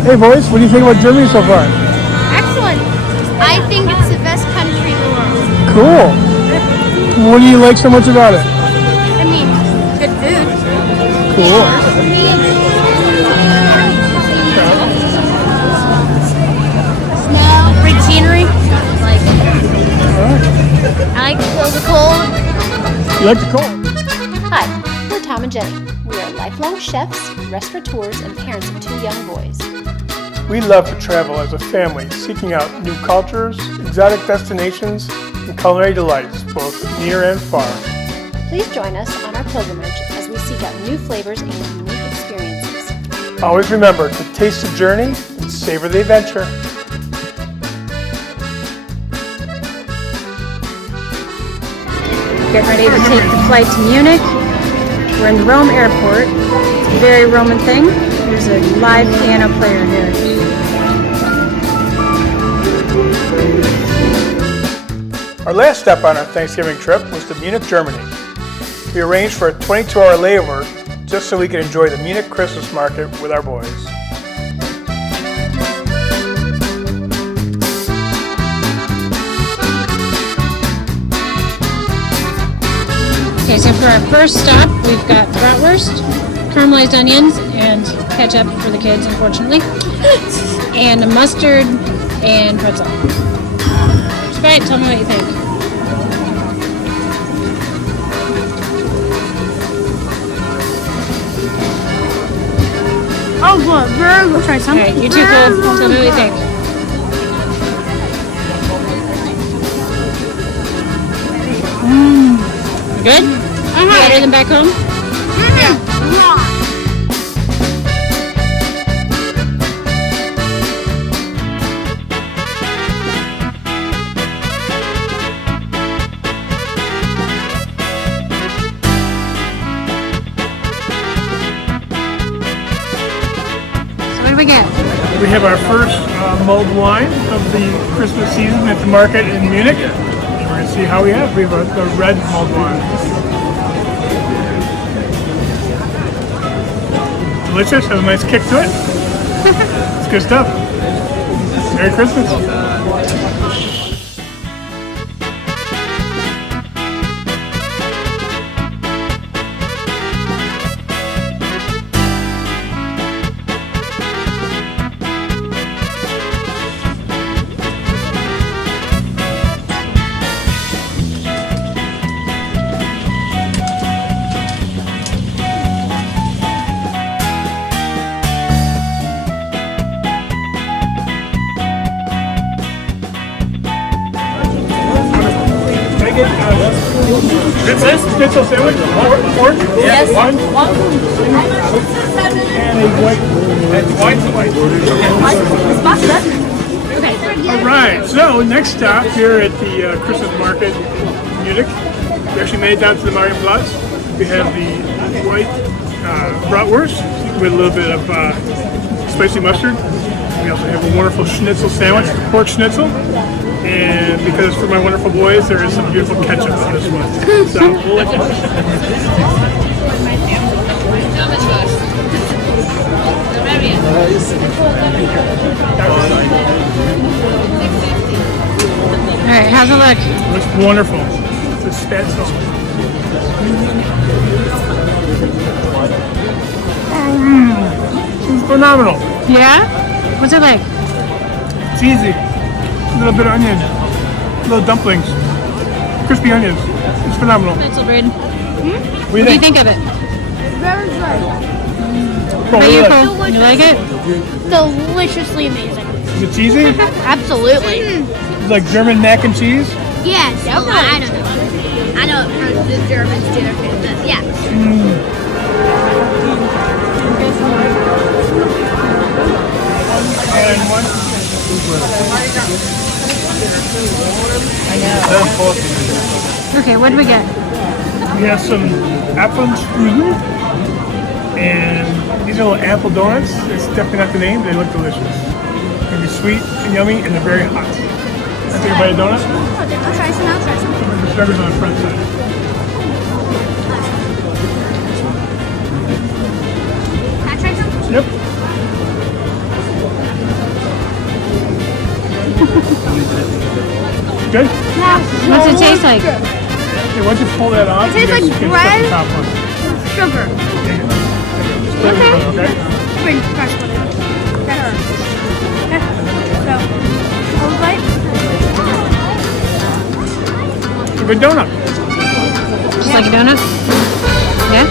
Hey boys, what do you think about Germany so far? Excellent. I think it's the best country in the world. Cool. What do you like so much about it? I mean, good food. Cool. Snow, great scenery. Alright. I like the cold. You like the cold? Hi, we're Tom and Jenny. We are lifelong chefs, restaurateurs, and parents of 2 young boys. We love to travel as a family, seeking out new cultures, exotic destinations, and culinary delights, both near and far. Please join us on our pilgrimage as we seek out new flavors and unique experiences. Always remember to taste the journey and savor the adventure. Getting ready to take the flight to Munich. We're in the Rome airport. It's a very Roman thing. There's a live piano player here. Our last stop on our Thanksgiving trip was to Munich, Germany. We arranged for a 22-hour layover just so we could enjoy the Munich Christmas market with our boys. Okay, so for our first stop, we've got bratwurst, caramelized onions, and ketchup for the kids, unfortunately, and mustard and pretzel. Try it, tell me what you think. Oh, good. Very good. Try some. Alright, you too, Cole. Tell me what you think. Good? Better than back home? Yeah. So what do we get? We have our first mulled wine of the Christmas season at the market in Munich. We're going to see how we have. We have the red mulled wine. Delicious, has a nice kick to it. It's good stuff. Merry Christmas. Schnitzel sandwich? Pork? Yes. One? And a white. Alright, so next stop here at the Christmas market in Munich. We actually made it down to the Marienplatz. We have the white bratwurst with a little bit of spicy mustard. We also have a wonderful schnitzel sandwich, the pork schnitzel. And because it's for my wonderful boys, there is some beautiful ketchup on this one. So, Alright, how's it look? looks wonderful. It's a spatzel. It's phenomenal. Yeah? What's it like? It's easy. A little bit of onion, little dumplings, crispy onions. It's phenomenal. Pretzel bread. What What do you think of it? Very good. Oh, Are you really? cool? You like it? Deliciously amazing. Is it cheesy? Absolutely. It's like German mac and cheese? Yes. Well, I don't know. I know the Germans do their food, but yeah. And one. Okay, what do we get? We have some apple strudel, and these are little apple donuts. It's definitely not the name. They look delicious. They're sweet and yummy, and they're very hot. That's everybody a donut. I'll try some. The sugar's on the front side. Can I try some? Yep. Good? What's it taste like? Okay, once you pull that off, It tastes you like guys can bread. put the top one. Sugar. Okay? Bring fresh one in. Okay. Okay. So, hold light. It's a good donut. Just like a donut? Yeah?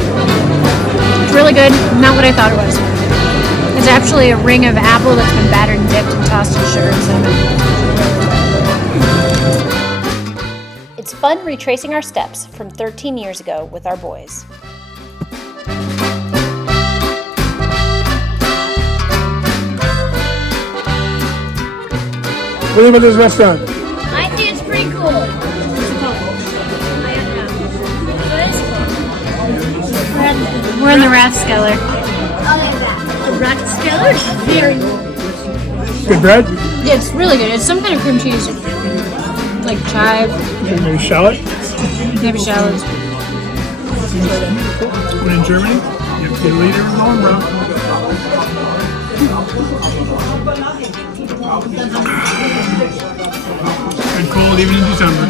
It's really good. Not what I thought it was. It's actually a ring of apple that's been battered and dipped and tossed in sugar and cinnamon. It's fun retracing our steps from 13 years ago with our boys. What do you think about this restaurant? I think it's pretty cool. I don't know. What is it? We're in the Rathskeller. I like that. The Rathskeller is very cool. Good bread? Yeah, it's really good. It's some kind of cream cheese. Like chive, Maybe shallot? maybe shallots. When in Germany, you have to get a liter of warm, bro. And cold even in December.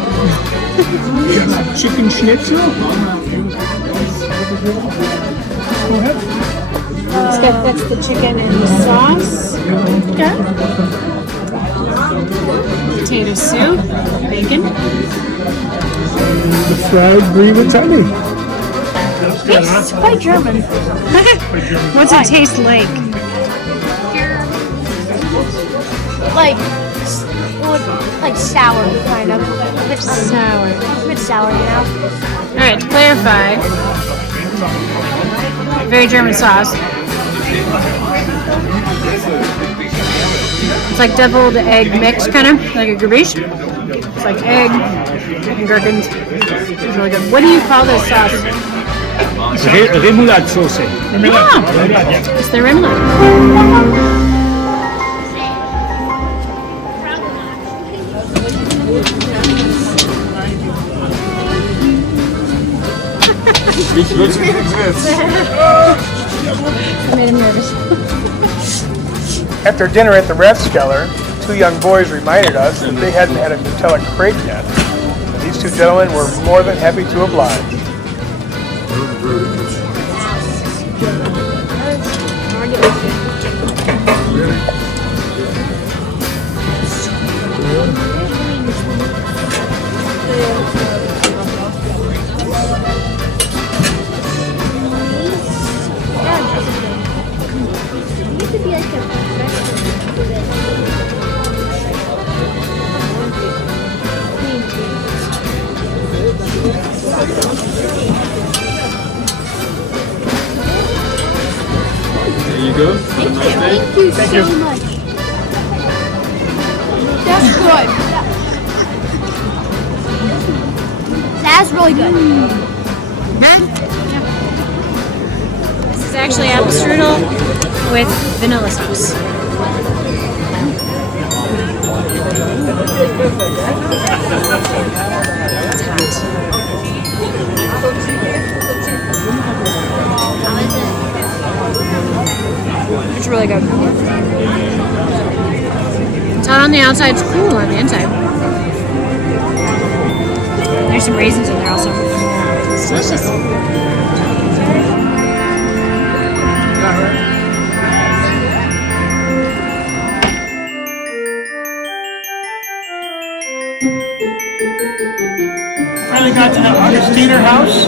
You got some chicken schnitzel? Go ahead. That's the chicken and the sauce. Okay. Potato soup, bacon. The fried brie with tummy. That's good, huh? It's quite German. Quite German. What's it taste like? Like sour, kind of. A bit Sour. sour, you know? Alright, to clarify, very German sauce. It's like deviled egg mix, kind of, like a garish. It's like egg and gherkins. It's really good. What do you call this sauce? Remoulade sauce. Oh, it's the remoulade. I made him nervous. After dinner at the Rathskeller, two young boys reminded us that they hadn't had a Nutella crepe yet. And these two gentlemen were more than happy to oblige. There you go. Have a nice day. Thank you so much. That's good. That's really good. This is actually apple strudel with vanilla sauce. It's hot. It's really good. It's hot on the outside, it's cool on the inside. There's some raisins in there also. It's delicious. Finally got to the Augustiner house.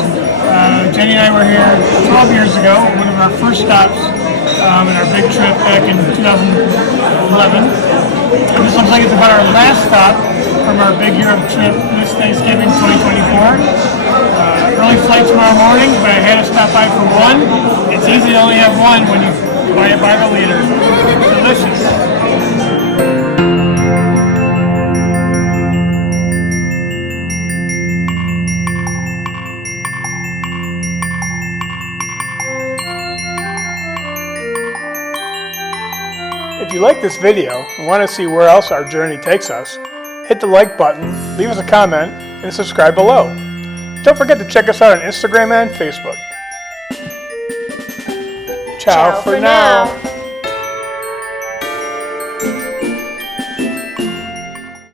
Jenny and I were here 12 years ago, one of our first stops in our big trip back in 2011. And this looks like it's about our last stop from our big Europe trip this Thanksgiving 2024. Early flight tomorrow morning, but I had to stop by for one. It's easy to only have one when you buy it by the liter. Delicious. If you like this video and want to see where else our journey takes us, hit the like button, leave us a comment, and subscribe below. Don't forget to check us out on Instagram and Facebook. Ciao for now.